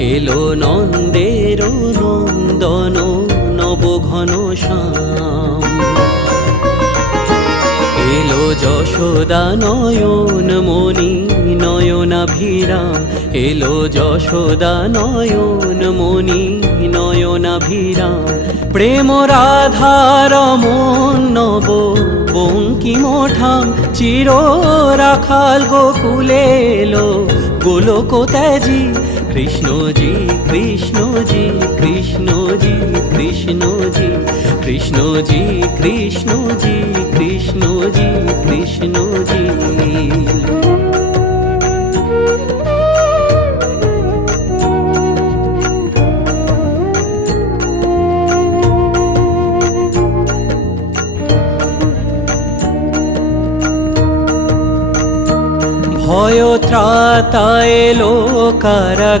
এলো নন্দের নন্দন নব ঘন শ্যাম, এলো যশোদা নয়ন মণি নয়নাভিরাম, এলো যশোদা নয়ন মণি নয়নাভিরাম। প্রেম রাধার মন নব বঙ্কিমঠাম, চির রাখাল গোকুলে এলো গোলক ত্যাজি। কৃষ্ণজি কৃষ্ণজি কৃষ্ণজি কৃষ্ণজি কৃষ্ণজি কৃষ্ণজি কৃষ্ণজি কৃষ্ণজি। ভয় ত্রাতা এলো কারা